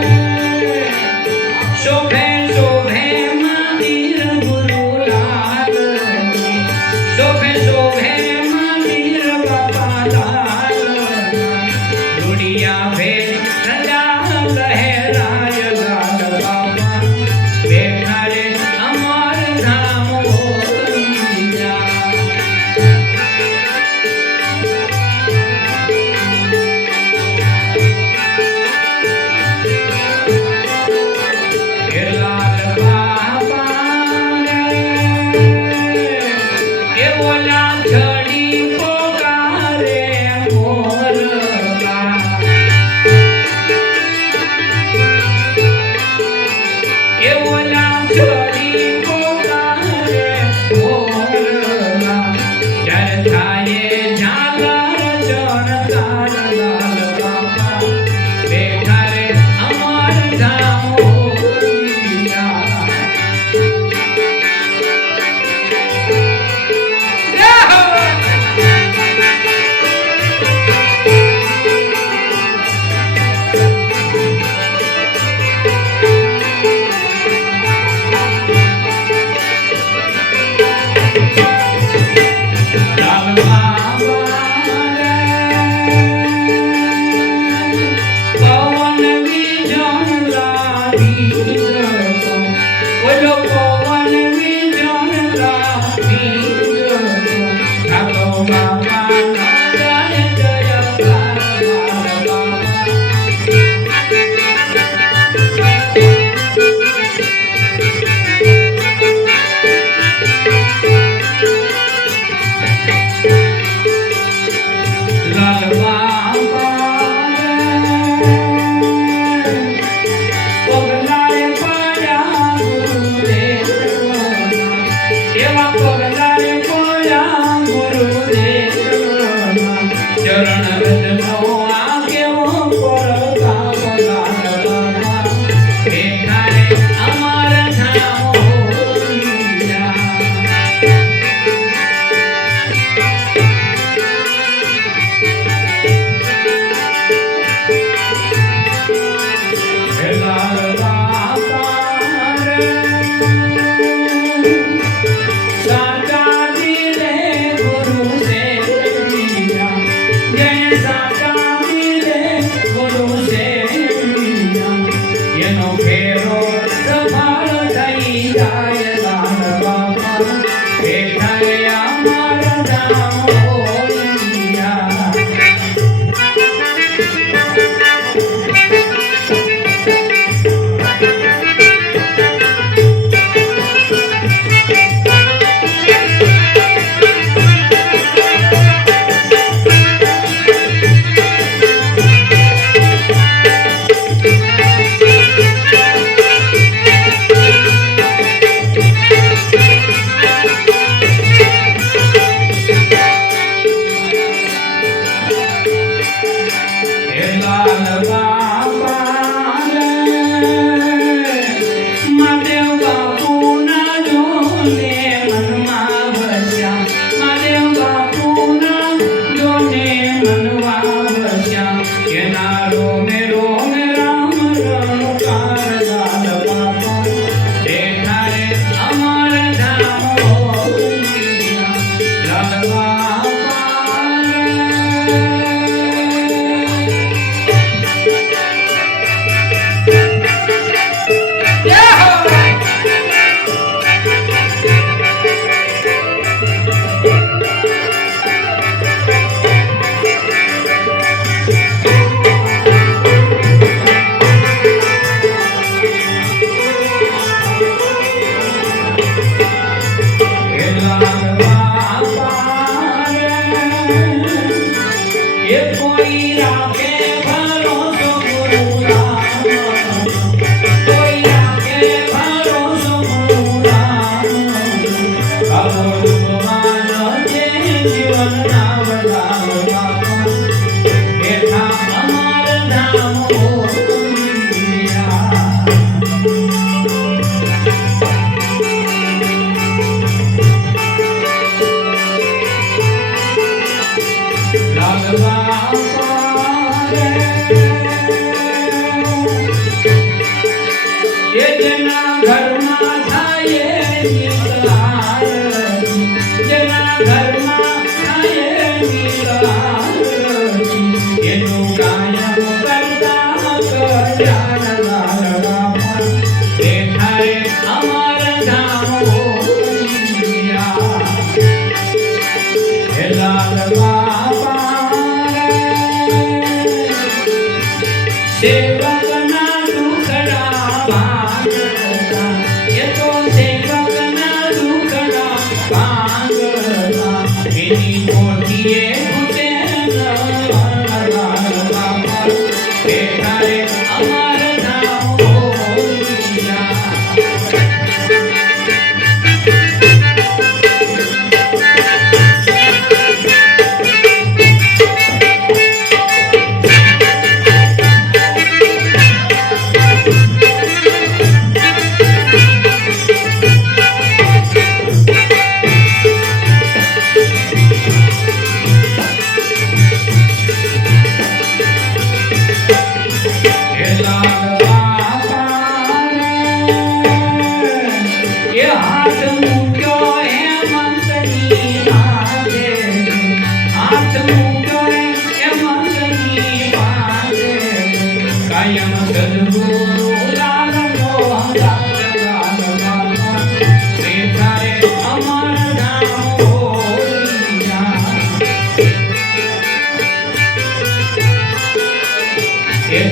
Música એવો સફળ થઈ જાય. ये कोई राखे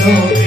તો